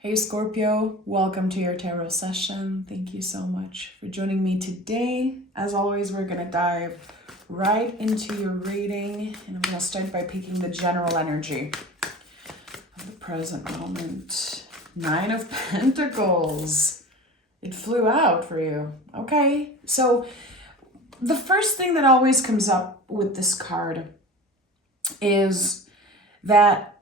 Hey Scorpio, welcome to your tarot session. Thank you so much for joining me today. As always, we're going to dive right into your reading, and I'm going to start by picking the general energy of the present moment. Nine of Pentacles. It flew out for you. Okay, so the first thing that always comes up with this card is that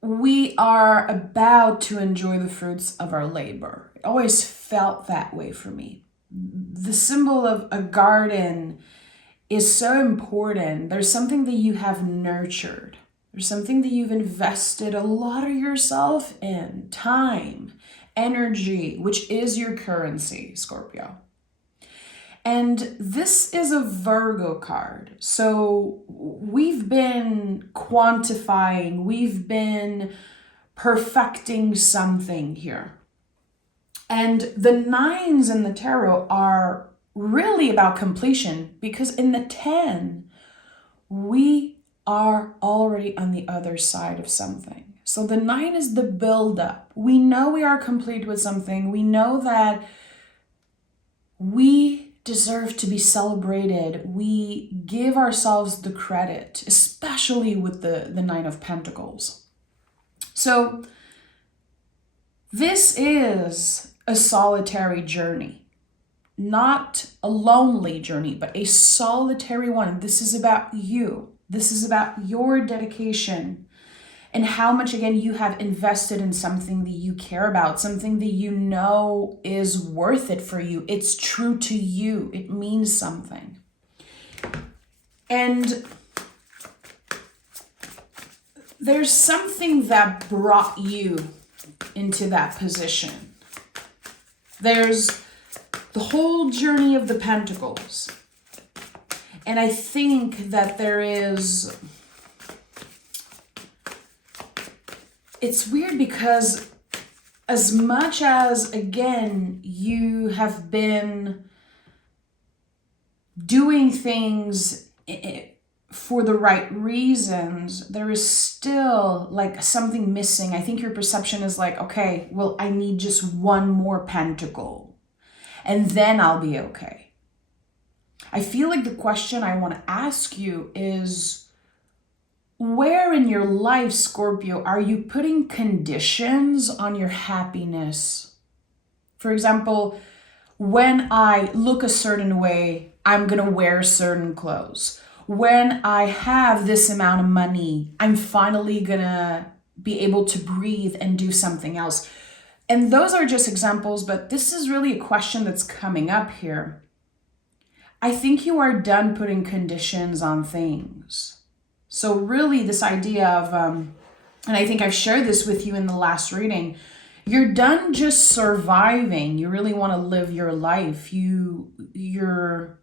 we are about to enjoy the fruits of our labor. It always felt that way for me. The symbol of a garden is so important. There's something that you have nurtured. There's something that you've invested a lot of yourself in, time, energy, which is your currency, Scorpio. And this is a Virgo card. So we've been quantifying, we've been perfecting something here. And the nines in the tarot are really about completion, because in the 10, we are already on the other side of something. So the 9 is the buildup. We know we are complete with something. We know that we deserve to be celebrated. We give ourselves the credit, especially with the Nine of Pentacles. So this is a solitary journey, not a lonely journey, but a solitary one. This is about you. This is about your dedication and how much, again, you have invested in something that you care about, something that you know is worth it for you. It's true to you. It means something. And there's something that brought you into that position. There's the whole journey of the Pentacles. And I think that there is... It's weird because as much as, again, you have been doing things for the right reasons, there is still like something missing. I think your perception is like, okay, well, I need just one more pentacle and then I'll be okay. I feel like the question I want to ask you is, where in your life, Scorpio, are you putting conditions on your happiness? For example, when I look a certain way, I'm going to wear certain clothes. When I have this amount of money, I'm finally going to be able to breathe and do something else. And those are just examples, but this is really a question that's coming up here. I think you are done putting conditions on things. So really this idea of, and I think I've shared this with you in the last reading, you're done just surviving. You really want to live your life. You're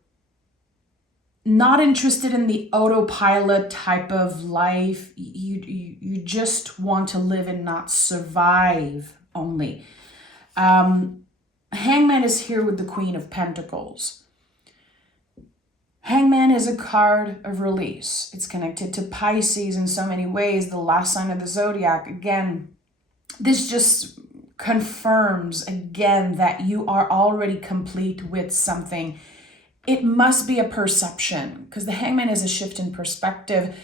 not interested in the autopilot type of life. You just want to live and not survive only. Hangman is here with the Queen of Pentacles. Hangman is a card of release. It's connected to Pisces in so many ways, the last sign of the zodiac. Again, this just confirms again that you are already complete with something. It must be a perception, because the Hangman is a shift in perspective.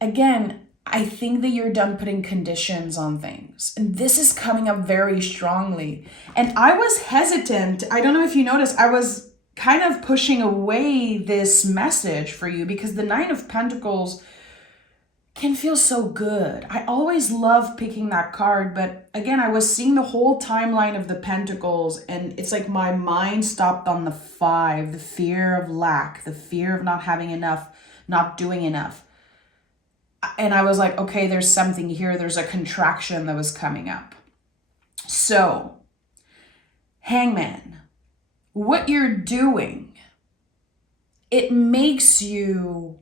Again, I think that you're done putting conditions on things. And this is coming up very strongly. And I was hesitant. I don't know if you noticed, I was kind of pushing away this message for you because the Nine of Pentacles can feel so good. I always love picking that card, but again, I was seeing the whole timeline of the Pentacles and it's like my mind stopped on the 5, the fear of lack, the fear of not having enough, not doing enough. And I was like, okay, there's something here. There's a contraction that was coming up. So, Hangman, what you're doing, it makes you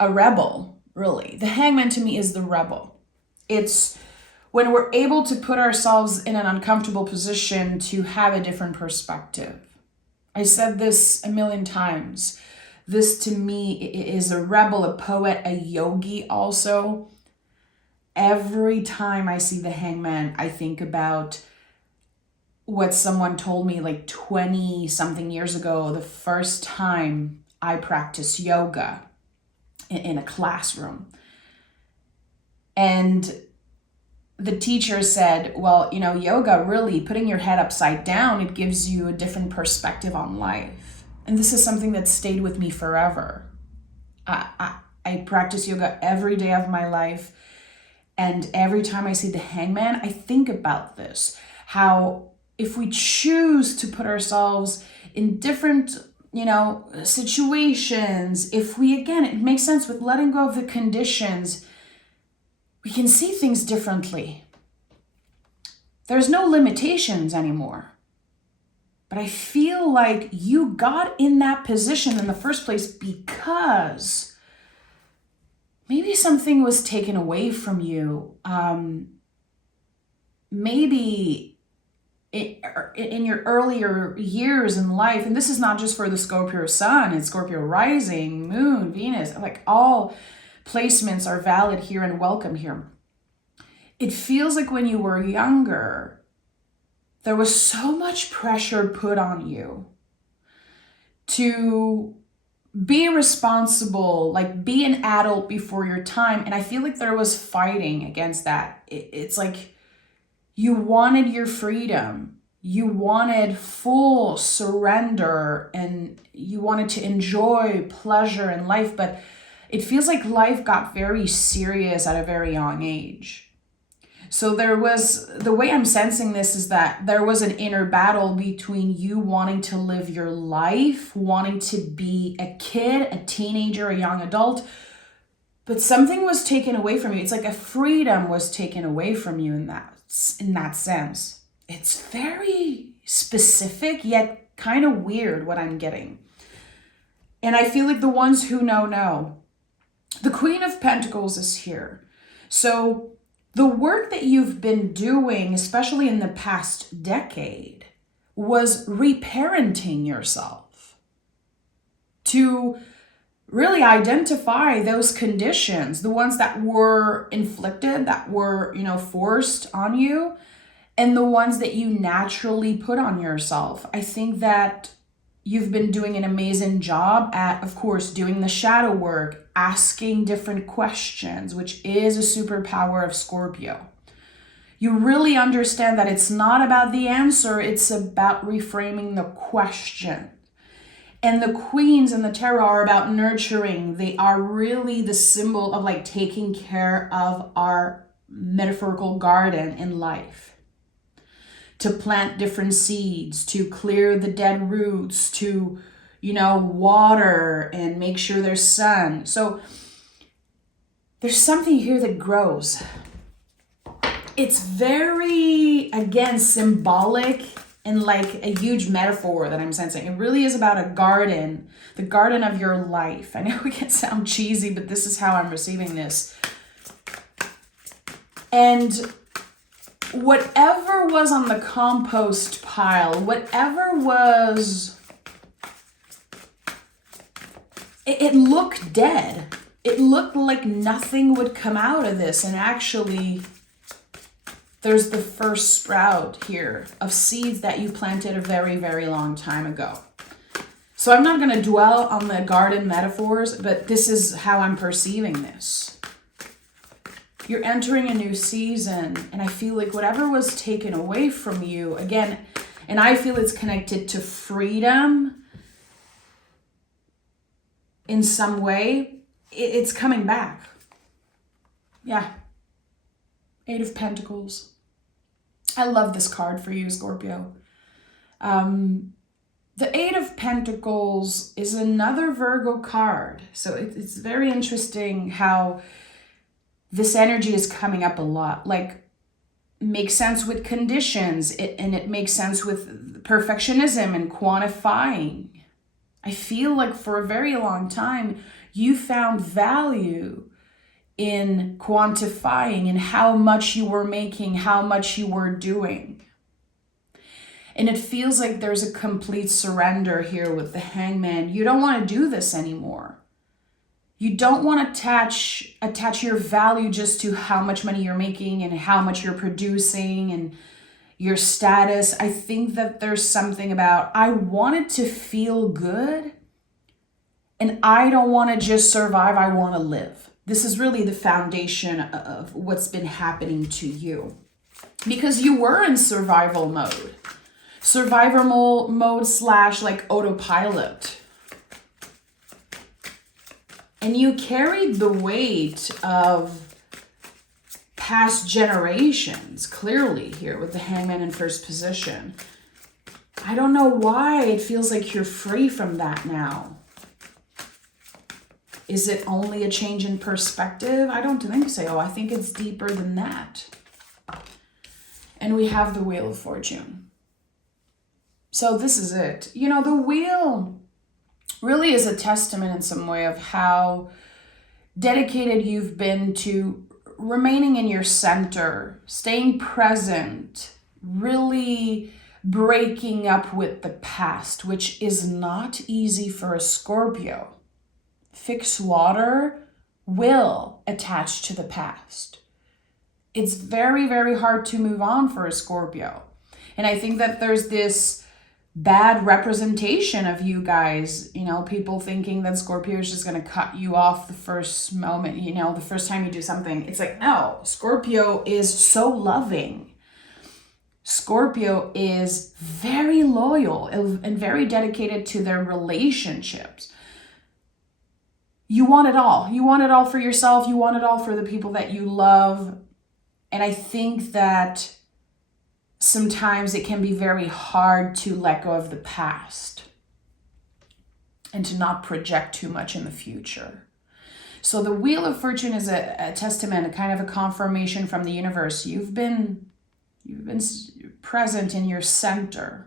a rebel, really. The Hangman to me is the rebel. It's when we're able to put ourselves in an uncomfortable position to have a different perspective. I said this a million times. This to me is a rebel, a poet, a yogi also. every time I see the hangman, I think about what someone told me like 20 something years ago, the first time I practiced yoga in a classroom. And the teacher said, well, yoga, really putting your head upside down, it gives you a different perspective on life. And this is something that stayed with me forever. I practice yoga every day of my life. And every time I see the hangman, I think about this, how if we choose to put ourselves in different, situations, if we, again, it makes sense with letting go of the conditions, we can see things differently. There's no limitations anymore. But I feel like you got in that position in the first place because maybe something was taken away from you. Maybe in your earlier years in life, and this is not just for the Scorpio sun, it's Scorpio rising, moon, Venus, like all placements are valid here and welcome here. It feels like when you were younger, there was so much pressure put on you to be responsible, like be an adult before your time. And I feel like there was fighting against that. It's like you wanted your freedom. You wanted full surrender and you wanted to enjoy pleasure in life. But it feels like life got very serious at a very young age. So the way I'm sensing this is that there was an inner battle between you wanting to live your life, wanting to be a kid, a teenager, a young adult, but something was taken away from you. It's like a freedom was taken away from you in that sense. It's very specific, yet kind of weird what I'm getting. And I feel like the ones who know. The Queen of Pentacles is here. So the work that you've been doing, especially in the past decade, was reparenting yourself to really identify those conditions, the ones that were inflicted, that were, forced on you, and the ones that you naturally put on yourself. I think that you've been doing an amazing job at, of course, doing the shadow work, asking different questions, which is a superpower of Scorpio. You really understand that it's not about the answer, it's about reframing the question. And the queens in the tarot are about nurturing. They are really the symbol of like taking care of our metaphorical garden in life. To plant different seeds, to clear the dead roots, to, water and make sure there's sun. So there's something here that grows. It's very, again, symbolic and like a huge metaphor that I'm sensing. It really is about a garden, the garden of your life. I know it can sound cheesy, but this is how I'm receiving this. And whatever was on the compost pile, whatever was, it looked dead. It looked like nothing would come out of this. And actually, there's the first sprout here of seeds that you planted a very, very long time ago. So I'm not going to dwell on the garden metaphors, but this is how I'm perceiving this. You're entering a new season, and I feel like whatever was taken away from you, again, and I feel it's connected to freedom in some way, it's coming back. Yeah. 8 of Pentacles. I love this card for you, Scorpio. The 8 of Pentacles is another Virgo card. So it's very interesting how this energy is coming up a lot. Like, makes sense with conditions, and it makes sense with perfectionism and quantifying. I feel like for a very long time, you found value in quantifying and how much you were making, how much you were doing. And it feels like there's a complete surrender here with the hangman. You don't want to do this anymore. You don't want to attach your value just to how much money you're making and how much you're producing and your status. I think that there's something about, I want it to feel good, and I don't want to just survive, I want to live. This is really the foundation of what's been happening to you. Because you were in survival mode. Survival mode / like autopilot. And you carried the weight of past generations, clearly here with the hangman in first position. I don't know why it feels like you're free from that now. Is it only a change in perspective? I don't think so. I think it's deeper than that. And we have the Wheel of Fortune. So this is it. You know, the wheel really is a testament in some way of how dedicated you've been to remaining in your center, staying present, really breaking up with the past, which is not easy for a Scorpio. Fixed water will attach to the past. It's very, very hard to move on for a Scorpio. And I think that there's this bad representation of you guys, you know, people thinking that Scorpio is just going to cut you off the first moment, you know, the first time you do something. It's like, no, Scorpio is so loving. Scorpio is very loyal and very dedicated to their relationships. You want it all. You want it all for yourself. You want it all for the people that you love. And I think that sometimes it can be very hard to let go of the past and to not project too much in the future. So the Wheel of Fortune is a testament, a kind of a confirmation from the universe. You've been present in your center.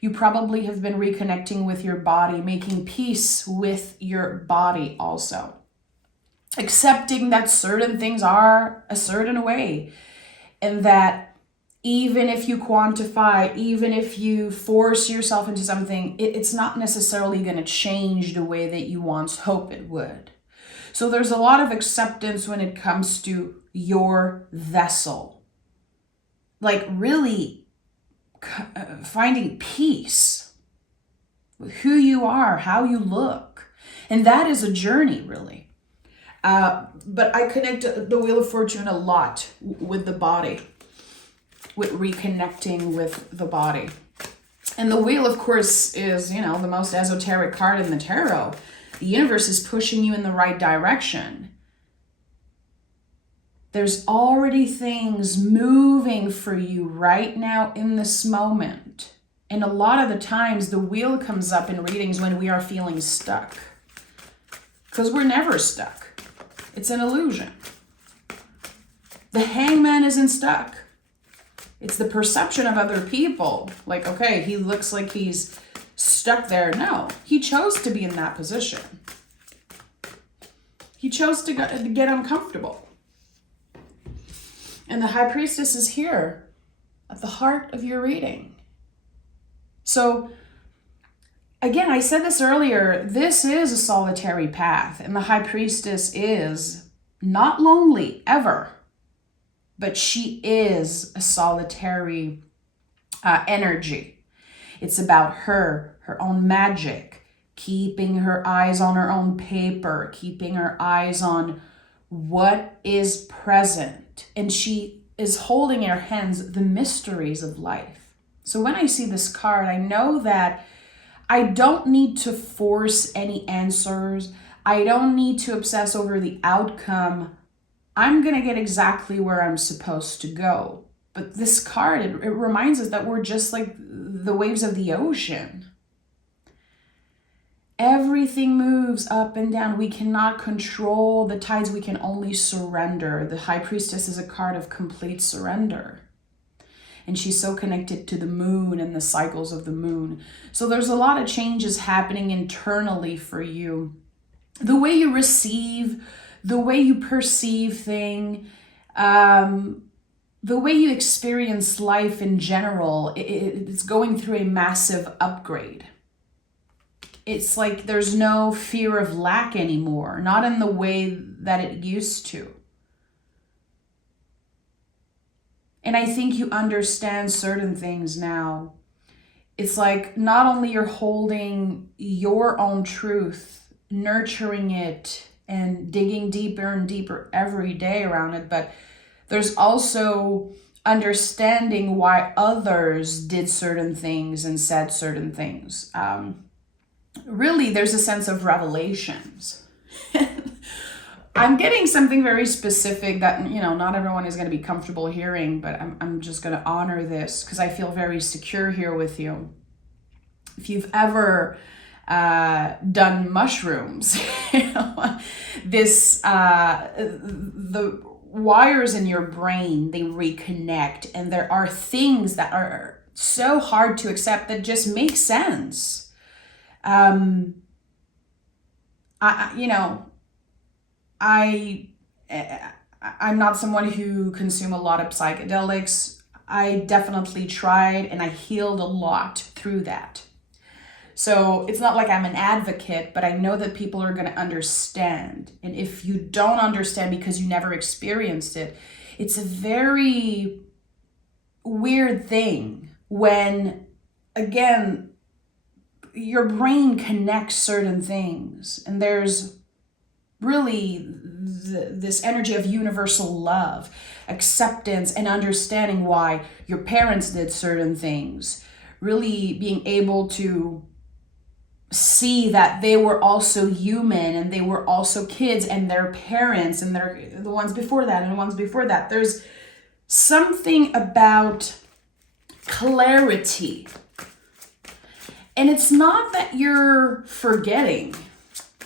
You probably have been reconnecting with your body, making peace with your body also. Accepting that certain things are a certain way, and that even if you quantify, even if you force yourself into something, it's not necessarily going to change the way that you once hoped it would. So there's a lot of acceptance when it comes to your vessel. Like really finding peace with who you are, how you look. And that is a journey, really. But I connect the Wheel of Fortune a lot with the body, with reconnecting with the body. And the wheel, of course, is, you know, the most esoteric card in the tarot. The universe is pushing you in the right direction. There's already things moving for you right now in this moment. And a lot of the times the wheel comes up in readings when we are feeling stuck. Because we're never stuck. It's an illusion. The hangman isn't stuck. It's the perception of other people. Like, okay, he looks like he's stuck there. No, he chose to be in that position. He chose to get uncomfortable. And the High Priestess is here at the heart of your reading. So, again, I said this earlier, this is a solitary path. And the High Priestess is not lonely, ever. But she is a solitary energy. It's about her own magic, keeping her eyes on her own paper, keeping her eyes on what is present. And she is holding in her hands the mysteries of life. So when I see this card, I know that I don't need to force any answers. I don't need to obsess over the outcome. I'm going to get exactly where I'm supposed to go. But this card, it reminds us that we're just like the waves of the ocean. Everything moves up and down. We cannot control the tides. We can only surrender. The High Priestess is a card of complete surrender. And she's so connected to the moon and the cycles of the moon. So there's a lot of changes happening internally for you. The way you receive, the way you perceive things, the way you experience life in general, it's going through a massive upgrade. it's like there's no fear of lack anymore, not in the way that it used to. And I think you understand certain things now. It's like not only you're holding your own truth, nurturing it and digging deeper and deeper every day around it, but there's also understanding why others did certain things and said certain things. Really, there's a sense of revelations. I'm getting something very specific that, not everyone is going to be comfortable hearing, but I'm just going to honor this because I feel very secure here with you. If you've ever done mushrooms, the wires in your brain, they reconnect, and there are things that are so hard to accept that just make sense. I'm not someone who consume a lot of psychedelics. I definitely tried, and I healed a lot through that. So it's not like I'm an advocate, but I know that people are going to understand. And if you don't understand because you never experienced it, it's a very weird thing when, again, your brain connects certain things. And there's really this energy of universal love, acceptance, and understanding why your parents did certain things. Really being able to see that they were also human and they were also kids, and their parents and the ones before that and the ones before that. There's something about clarity. And it's not that you're forgetting.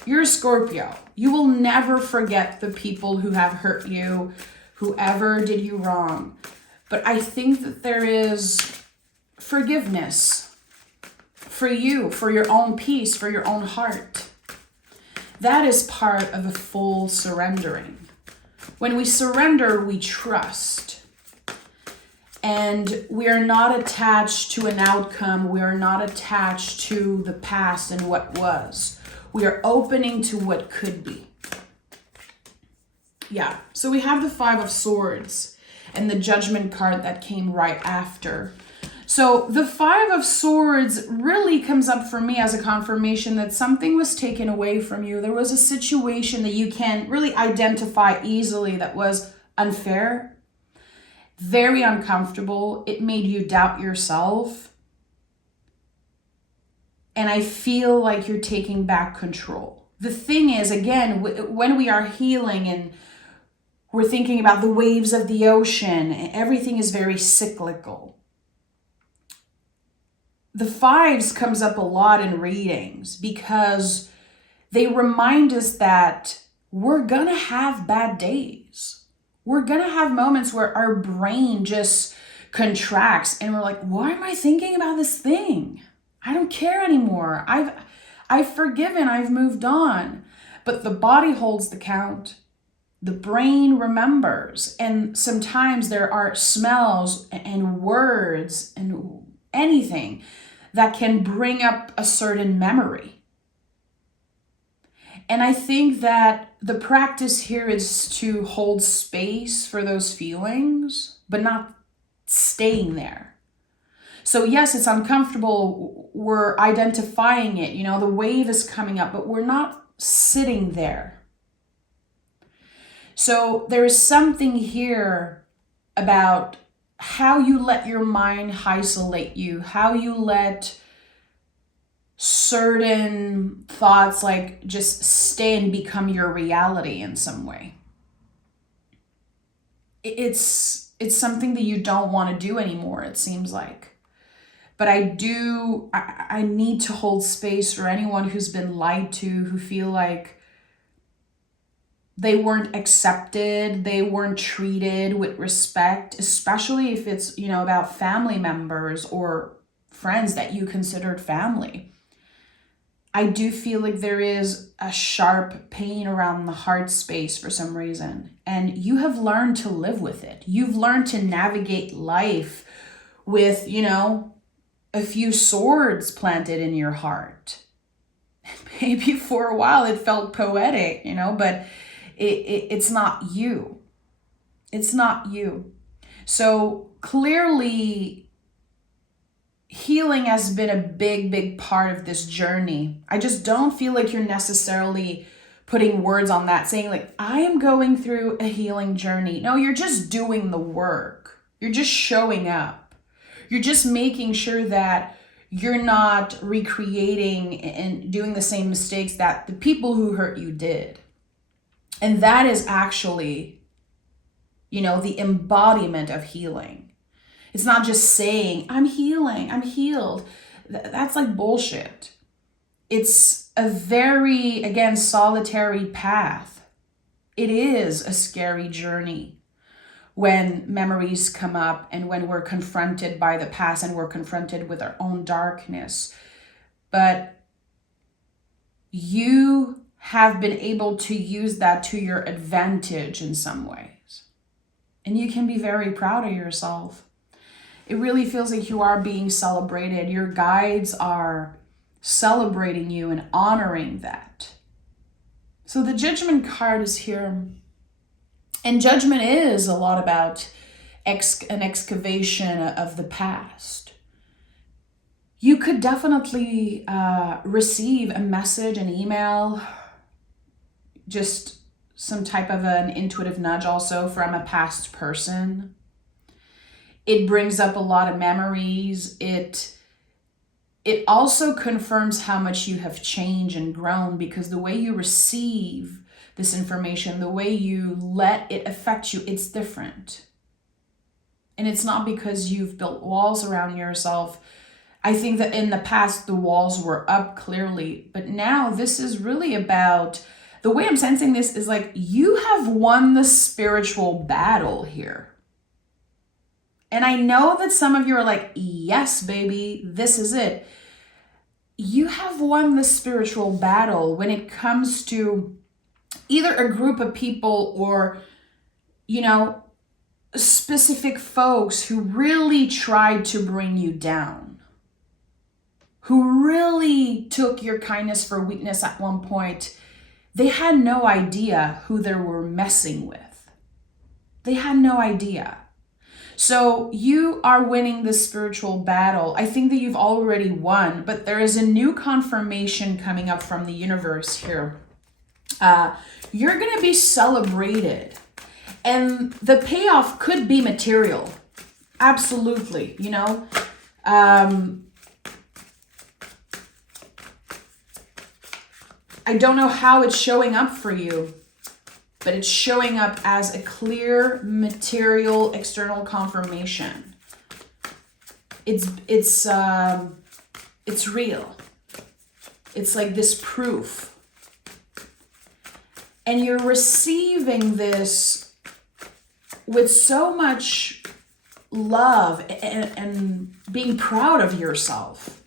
You're a Scorpio. You will never forget the people who have hurt you, whoever did you wrong. But I think that there is forgiveness for you, for your own peace, for your own heart. That is part of a full surrendering. When we surrender, we trust. And we are not attached to an outcome. We are not attached to the past and what was. We are opening to what could be. Yeah, so we have the 5 of Swords and the Judgment card that came right after. So the 5 of Swords really comes up for me as a confirmation that something was taken away from you. There was a situation that you can really identify easily that was unfair, very uncomfortable. It made you doubt yourself. And I feel like you're taking back control. The thing is, again, when we are healing and we're thinking about the waves of the ocean, everything is very cyclical. The 5s comes up a lot in readings because they remind us that we're gonna have bad days. We're gonna have moments where our brain just contracts and we're like, why am I thinking about this thing? I don't care anymore. I've forgiven, I've moved on. But the body holds the count. The brain remembers. And sometimes there are smells and words and anything that can bring up a certain memory. And I think that the practice here is to hold space for those feelings, but not staying there. So yes, it's uncomfortable. We're identifying it, the wave is coming up, but we're not sitting there. So there's something here about how you let your mind isolate you, how you let certain thoughts like just stay and become your reality in some way. It's something that you don't want to do anymore, it seems like. But I need to hold space for anyone who's been lied to, who feel like they weren't accepted, they weren't treated with respect, especially if it's, about family members or friends that you considered family. I do feel like there is a sharp pain around the heart space for some reason. And you have learned to live with it. You've learned to navigate life with, a few swords planted in your heart. maybe for a while it felt poetic, but it's not you. It's not you. So clearly, healing has been a big part of this journey. I just don't feel like you're necessarily putting words on that, saying like, I am going through a healing journey. No, you're just doing the work. You're just showing up. You're just making sure that you're not recreating and doing the same mistakes that the people who hurt you did. And that is actually, the embodiment of healing. It's not just saying, I'm healing, I'm healed. That's like bullshit. It's a very, again, solitary path. It is a scary journey when memories come up and when we're confronted by the past and we're confronted with our own darkness. But you have been able to use that to your advantage in some ways. And you can be very proud of yourself. It really feels like you are being celebrated. Your guides are celebrating you and honoring that. So the Judgment card is here. And Judgment is a lot about an excavation of the past. You could definitely receive a message, an email, just some type of an intuitive nudge also from a past person. It brings up a lot of memories. It also confirms how much you have changed and grown, because the way you receive this information, the way you let it affect you, it's different. And it's not because you've built walls around yourself. I think that in the past, the walls were up clearly, but now this is really about, the way I'm sensing this is like, you have won the spiritual battle here. And I know that some of you are like, yes, baby, this is it. You have won the spiritual battle when it comes to either a group of people or, specific folks who really tried to bring you down, who really took your kindness for weakness at one point. They had no idea who they were messing with. They had no idea. So you are winning this spiritual battle. I think that you've already won, but there is a new confirmation coming up from the universe here. You're going to be celebrated. And the payoff could be material. Absolutely, I don't know how it's showing up for you, but it's showing up as a clear material external confirmation. It's real. It's like this proof. And you're receiving this with so much love and being proud of yourself.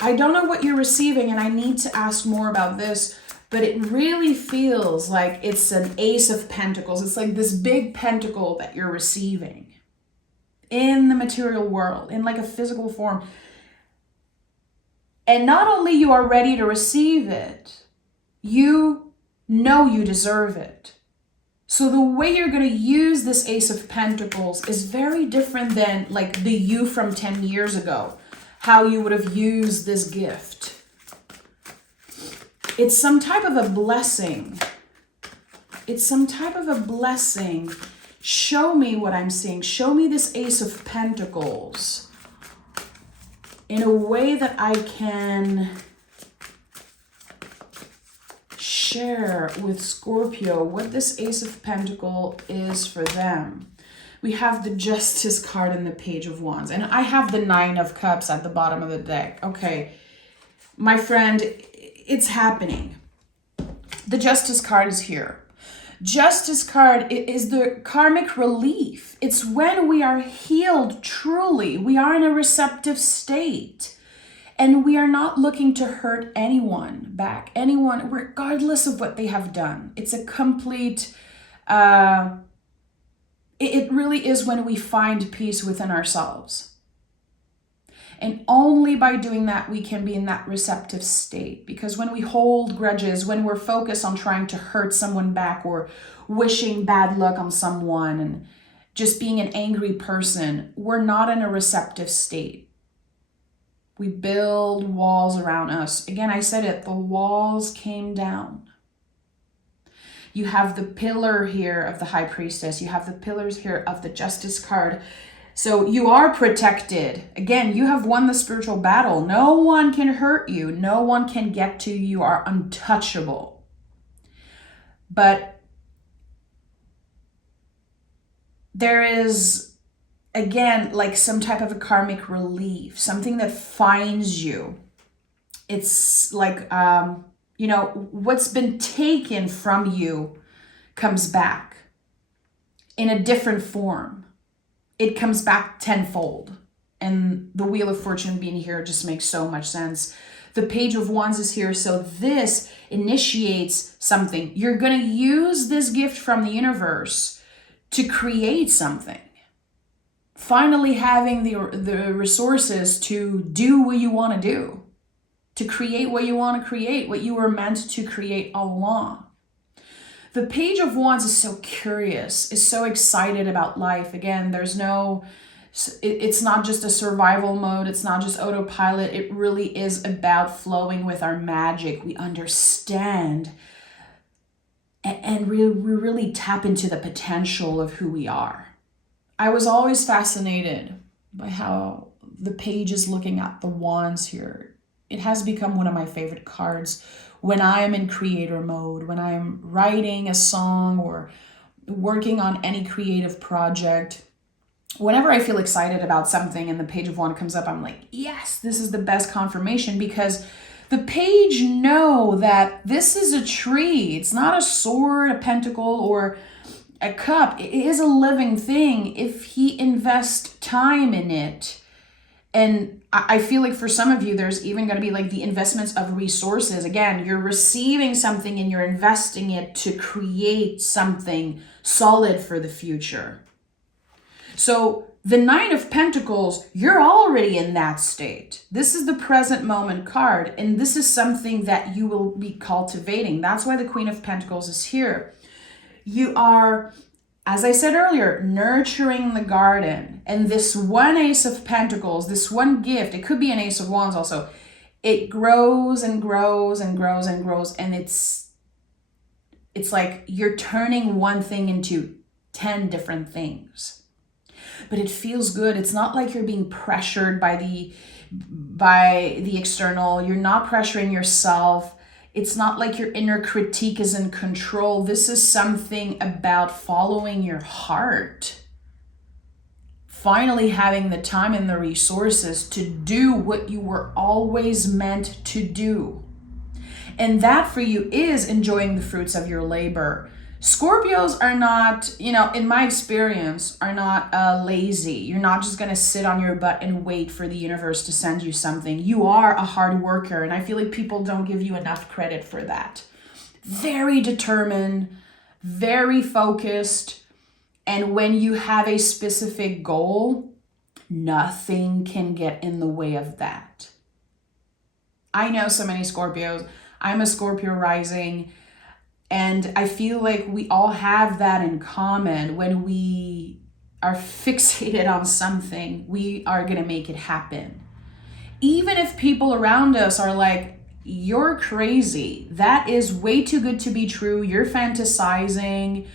I don't know what you're receiving, and I need to ask more about this, but it really feels like it's an Ace of Pentacles. It's like this big pentacle that you're receiving in the material world, in like a physical form. And not only you are ready to receive it, you know you deserve it. So the way you're going to use this Ace of Pentacles is very different than like the you from 10 years ago, how you would have used this gift. It's some type of a blessing. It's some type of a blessing. Show me what I'm seeing. Show me this Ace of Pentacles in a way that I can share with Scorpio what this Ace of Pentacles is for them. We have the Justice card and the Page of Wands. And I have the Nine of Cups at the bottom of the deck. Okay, my friend, it's happening. The Justice card is here. Justice card is the karmic relief. It's when we are healed truly. We are in a receptive state. And we are not looking to hurt anyone back. Anyone, regardless of what they have done. It's a complete... it really is when we find peace within ourselves. And only by doing that, we can be in that receptive state. Because when we hold grudges, when we're focused on trying to hurt someone back or wishing bad luck on someone and just being an angry person, we're not in a receptive state. We build walls around us. Again, I said it, the walls came down. You have the pillar here of the high priestess. You have the pillars here of the justice card. So you are protected. Again, you have won the spiritual battle. No one can hurt you. No one can get to you. You are untouchable. But there is, again, like some type of a karmic relief, something that finds you. It's like, what's been taken from you comes back in a different form. It comes back tenfold. And the Wheel of Fortune being here just makes so much sense. The Page of Wands is here, so this initiates something. You're going to use this gift from the universe to create something. Finally having the resources to do what you want to do, to create what you want to create, what you were meant to create all along. The Page of Wands is so curious, is so excited about life. Again, it's not just a survival mode. It's not just autopilot. It really is about flowing with our magic. We understand and we really tap into the potential of who we are. I was always fascinated by how the page is looking at the wands here. It has become one of my favorite cards when I am in creator mode, when I'm writing a song or working on any creative project. Whenever I feel excited about something and the Page of Wands comes up, I'm like, yes, this is the best confirmation, because the page know that this is a tree. It's not a sword, a pentacle, or a cup. It is a living thing if he invests time in it. And I feel like for some of you, there's even going to be like the investments of resources. Again, you're receiving something and you're investing it to create something solid for the future. So the Nine of Pentacles, you're already in that state. This is the present moment card, and this is something that you will be cultivating. That's why the Queen of Pentacles is here. You are, as I said earlier, nurturing the garden. And this one Ace of Pentacles, this one gift, it could be an Ace of Wands also, it grows and grows and grows and grows. And it's like you're turning one thing into 10 different things. But it feels good. It's not like you're being pressured by the external. You're not pressuring yourself. It's not like your inner critique is in control. This is something about following your heart. Finally having the time and the resources to do what you were always meant to do. And that for you is enjoying the fruits of your labor. Scorpios are not, in my experience, are not lazy. You're not just going to sit on your butt and wait for the universe to send you something. You are a hard worker, and I feel like people don't give you enough credit for that. Very determined, very focused, and when you have a specific goal, nothing can get in the way of that. I know so many Scorpios. I'm a Scorpio rising. And I feel like we all have that in common. When we are fixated on something, we are going to make it happen. Even if people around us are like, you're crazy. That is way too good to be true. You're fantasizing.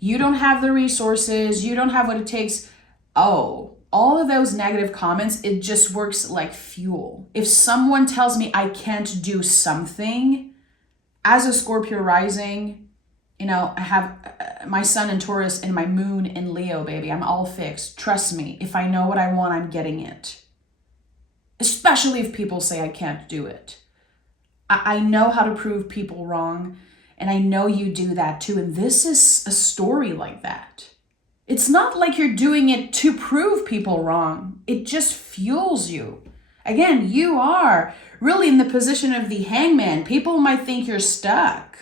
You don't have the resources. You don't have what it takes. Oh, all of those negative comments, it just works like fuel. If someone tells me I can't do something, as a Scorpio rising, I have my sun in Taurus and my moon in Leo, baby. I'm all fixed. Trust me. If I know what I want, I'm getting it. Especially if people say I can't do it. I know how to prove people wrong, and I know you do that too. And this is a story like that. It's not like you're doing it to prove people wrong. It just fuels you. Again, you are really in the position of the hangman. People might think you're stuck.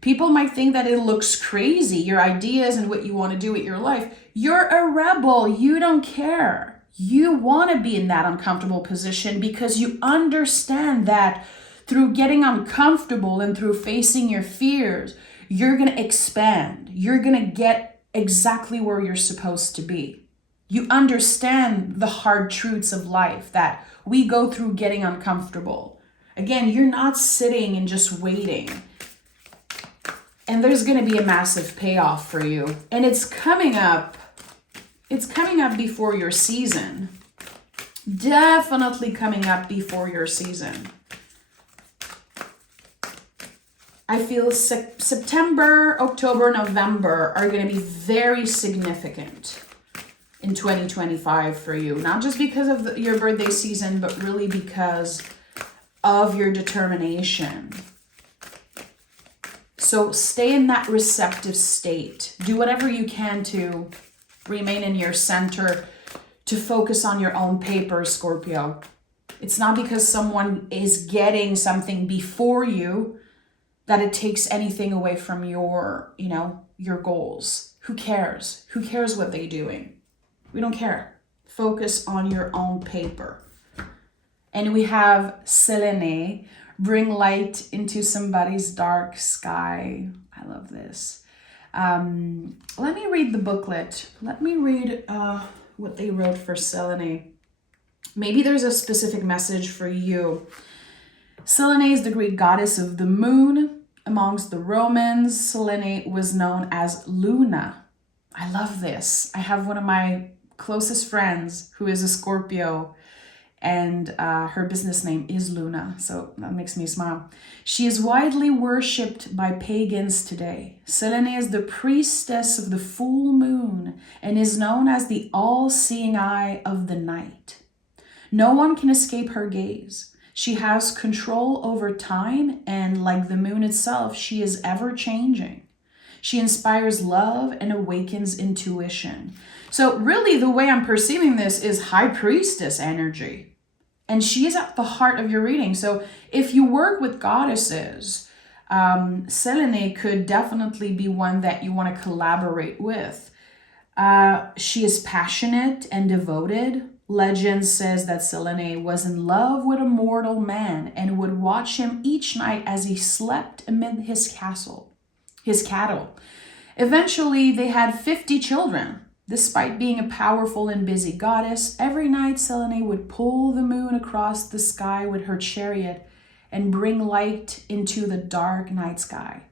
People might think that it looks crazy, your ideas and what you want to do with your life. You're a rebel. You don't care. You want to be in that uncomfortable position because you understand that through getting uncomfortable and through facing your fears, you're going to expand. You're going to get exactly where you're supposed to be. You understand the hard truths of life that we go through getting uncomfortable. Again, you're not sitting and just waiting. And there's going to be a massive payoff for you. And it's coming up. It's coming up before your season. Definitely coming up before your season. I feel September, October, November are going to be very significant in 2025 for you. Not just because of your birthday season, but really because of your determination. So stay in that receptive state. Do whatever you can to remain in your center, to focus on your own paper, Scorpio. It's not because someone is getting something before you that it takes anything away from your, your goals. Who cares? Who cares what they're doing? We don't care. Focus on your own paper. And we have Selene, bring light into somebody's dark sky. I love this. Let me read the booklet. Let me read what they wrote for Selene. Maybe there's a specific message for you. Selene is the Greek goddess of the moon. Amongst the Romans, Selene was known as Luna. I love this. I have one of my closest friends who is a Scorpio, and her business name is Luna, so that makes me smile. She is widely worshipped by pagans today. Selene is the priestess of the full moon and is known as the all-seeing eye of the night. No one can escape her gaze. She has control over time, and like the moon itself, she is ever-changing. She inspires love and awakens intuition. So really, the way I'm perceiving this is high priestess energy. And she is at the heart of your reading. So if you work with goddesses, Selene could definitely be one that you want to collaborate with. She is passionate and devoted. Legend says that Selene was in love with a mortal man and would watch him each night as he slept amid his cattle. Eventually, they had 50 children. Despite being a powerful and busy goddess, every night Selene would pull the moon across the sky with her chariot and bring light into the dark night sky.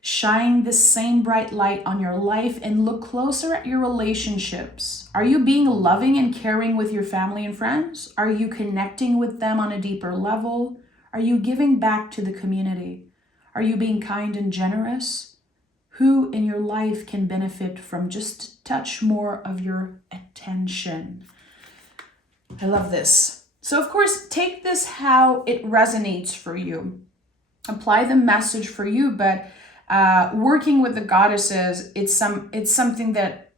Shine the same bright light on your life and look closer at your relationships. Are you being loving and caring with your family and friends? Are you connecting with them on a deeper level? Are you giving back to the community? Are you being kind and generous? Who in your life can benefit from just a touch more of your attention? I love this. So of course, take this how it resonates for you. Apply the message for you, but working with the goddesses, it's something that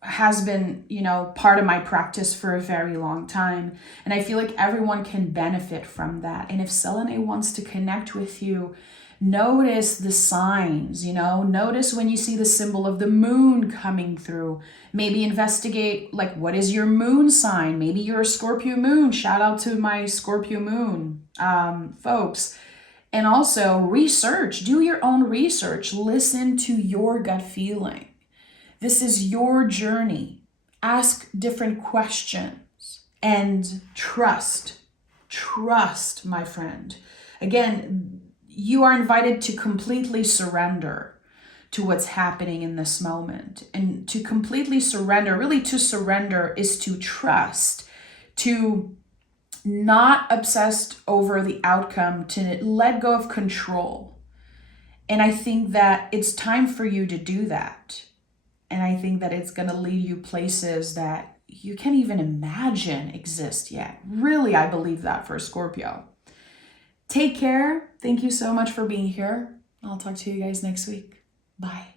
has been, part of my practice for a very long time. And I feel like everyone can benefit from that. And if Selene wants to connect with you, notice the signs, notice when you see the symbol of the moon coming through. Maybe investigate, what is your moon sign? Maybe you're a Scorpio moon. Shout out to my Scorpio moon folks. And also do your own research. Listen to your gut feeling. This is your journey. Ask different questions and trust, my friend. Again, you are invited to completely surrender to what's happening in this moment. And to completely surrender, really to surrender is to trust, to not obsessed over the outcome, to let go of control. And I think that it's time for you to do that. And I think that it's going to lead you places that you can't even imagine exist yet. Really, I believe that for Scorpio. Take care. Thank you so much for being here. I'll talk to you guys next week. Bye.